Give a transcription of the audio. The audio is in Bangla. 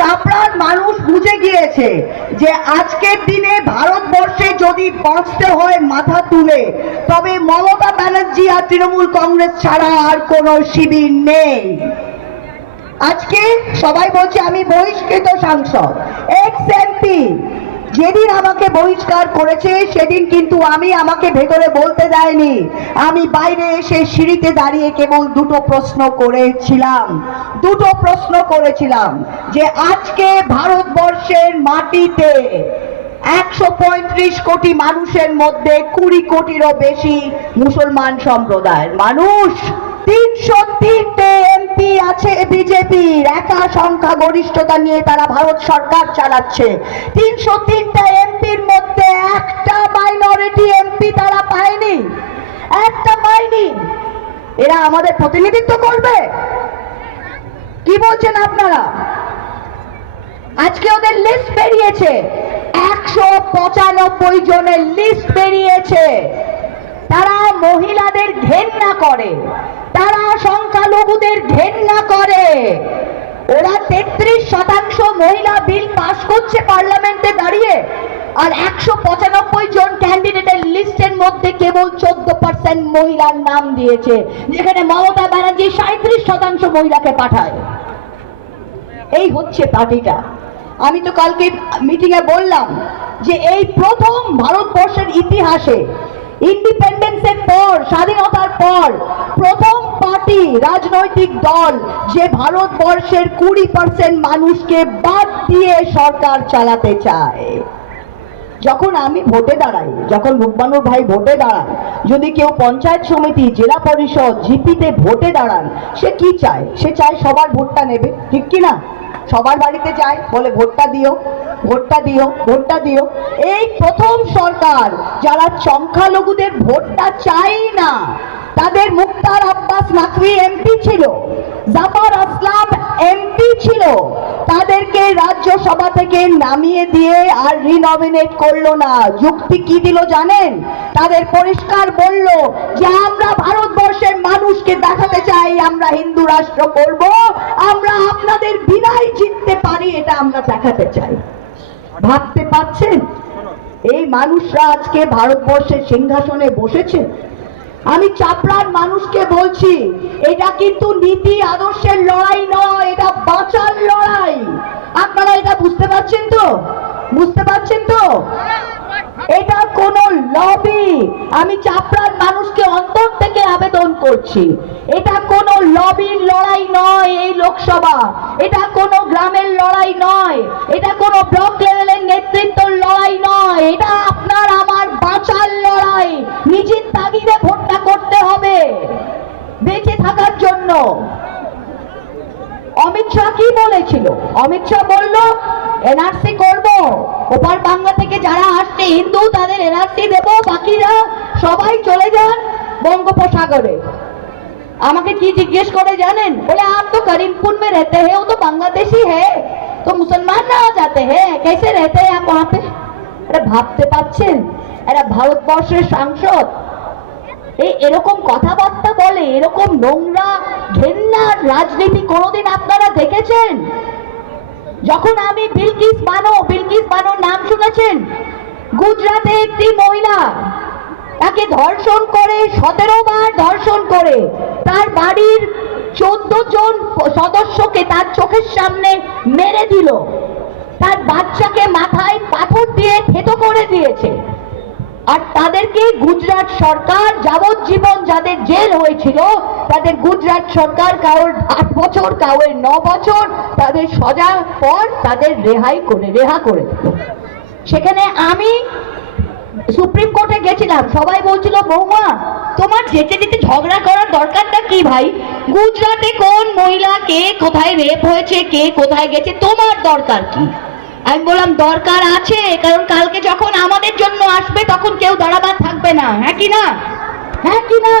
চাপড়ার মানুষ বুঝে গিয়েছে যে আজকের দিনে ভারতবর্ষে যদি বাঁচতে হয় মাথা তুলে, তবে মমতা ব্যানার্জি আর তৃণমূল কংগ্রেস ছাড়া আর কোনো শিবির নেই। আজকে সবাই বলছে, আমি বহিষ্কৃত সাংসদ, এক্স এমপি যেদিন আমাকে বহিষ্কার করেছে, সেদিন কিন্তু আমি আমাকে ভেতরে বলতে দেয়নি আমি বাইরে এসে সিঁড়িতে দাঁড়িয়ে কেবল দুটো প্রশ্ন করেছিলাম। দুটো প্রশ্ন করেছিলাম যে আজকে ভারতবর্ষের মাটিতে একশো পঁয়ত্রিশ কোটি মানুষের মধ্যে কুড়ি কোটিরও বেশি মুসলমান সম্প্রদায়ের মানুষ তিনশো তিনটে এমপি আছে বিজেপির। একা সংখ্যা নিয়ে তারা ভারত সরকার চালাচ্ছে। তিনশো তিনটা এমপির মধ্যে একটা মাইনরিটি এমপি তারা পায়নি। একটা পায়নি। এরা আমাদের প্রতিনিধিত্ব করবে? কি বলছেন আপনারা? আজকে ওদের লিস্ট বেরিয়েছে। একশো পঁচানব্বই জনের লিস্ট বেরিয়েছে। তারা মহিলাদের ঘেন্না করে। তারা সংখ্যালঘুদের ঘেন্না করে। ওরা তেত্রিশ শতাংশ মহিলা বিল পাশ করছে পার্লামেন্টে দাঁড়িয়ে। আর একশো পঁচানব্বই জন ক্যান্ডিডেটের লিস্টের মধ্যে কেবল চোদ্দ পার্সেন্ট মহিলার নাম দিয়েছে, যেখানে মমতা ব্যানার্জি সাঁত্রিশ শতাংশ মহিলাকে পাঠায়। এই হচ্ছে পার্টিটা। আমি তো কালকে মিটিং এ বললাম যে এই প্রথম ভারতবর্ষের ইতিহাসে, ইন্ডিপেন্ডেন্সের পর, স্বাধীনতার পর রাজনৈতিক দল যে ভারতবর্ষের কুড়ি পার্সেন্ট মানুষকে বাদ দিয়ে সরকার চালাতে চায়। যখন আমি ভোটে দাঁড়াই, যখন রূপবানুর ভাই ভোটে দাঁড়ান যদি কেউ পঞ্চায়েত সমিতি, জেলা পরিষদ, জিপিতে ভোটে দাঁড়ান, সে কি চায়? সে চায় সবার ভোটটা নেবে, ঠিক কি না? সবার বাড়িতে যায়, বলে ভোটটা দিও ভোটটা দিও ভোটটা দিও। এই প্রথম সরকার, যারা সংখ্যালঘুদের ভোটটা চাই না, তাদের মুক্তার আব্বাস নাকভি এমপি ছিল, জাফর আসলাম এমপি ছিল। তাদেরকে রাজ্যসভা থেকে নামিয়ে দিয়ে আর রিনমিনেট করল না। যুক্তি কি দিল জানেন? তাদের পরিষ্কার বলল যে, আমরা ভারতবর্ষের মানুষকে দেখাতে চাই, আমরা হিন্দু রাষ্ট্র করব, আমরা আপনাদের বিনাই জিততে পারি, এটা আমরা দেখাতে চাই। ভাবতে পাচ্ছেন এই মানুষরা আজকে ভারতবর্ষের সিংহাসনে বসেছে। আমি চাপড়ার মানুষকে বলছি, এটা কিন্তু নীতি আদর্শের লড়াই নয়, এটা বাঁচার লড়াই। আপনারা এটা বুঝতে পারছেন তো? বুঝতে পারছেন তো? এটা কোন লবি আমি চাপড়ার মানুষকে অন্তর থেকে আবেদন করছি। এটা কোন লবির লড়াই নয় এই লোকসভা। এটা কোন গ্রামের লড়াই নয়। এটা কোন ব্লক লেভেলের নেতৃত্বর লড়াই নয়। এটা আপনার আমার বাঁচার লড়াই। হবে বেঁচে থাকার জন্য অমিত শাহ কি বলেছিল অমিত শাহ বলল এনআরসি করব ওপার বাংলা থেকে যারা আসছে হিন্দু তাদের এনআরসি দেব বাকিরা সবাই চলে যান বঙ্গোপসাগরে আমাকে কি জিজ্ঞেস করে জানেন বলে आप तो करीमपुर में रहते हैं वो तो बांग्लादेशी है तो मुसलमान ना आ जाते हैं कैसे रहते हैं आप वहां पे আরে ভাবতে পাচ্ছেন এরা ভারতবর্ষের সাংসদ এই এরকম কথাবার্তা বলে, এরকম নোংরা ঘেন্নার রাজনীতি কোনোদিন আপনারা দেখেছেন? যখন আমি বিলকিস বানো বিলকিস বানোর নাম শুনেছেন? গুজরাটে একটি মহিলা তাকে ধর্ষণ করে, সতেরো বার ধর্ষণ করে। তার বাড়ির চোদ্দ জন সদস্যকে তার চোখের সামনে মেরে দিল। তার বাচ্চাকে মাথায় পাথর দিয়ে থেতো করে দিয়েছে। আর তাদেরকে গুজরাট সরকার যাবজ্জীবন যাদের জেল হয়েছিল, তাদের গুজরাট সরকার কারোর আট বছর, কারোর ন বছর, তাদের সজা পর তাদের রেহাই করে, রেহা করে সেখানে আমি সুপ্রিম কোর্টে গেছিলাম, সবাই বলছিল, বৌমা, তোমার যেতে যেতে ঝগড়া করার দরকারটা কি ভাই? গুজরাটে কোন মহিলা কে কোথায় রেপ হয়েছে, কে কোথায় গেছে, তোমার দরকার কি? আমি বললাম, দরকার আছে, কারণ কালকে যখন আমাদের জন্য আসবে, তখন কেউ দাঁড়াবার থাকবে না। হ্যাঁ কি না? হ্যাঁ কি না?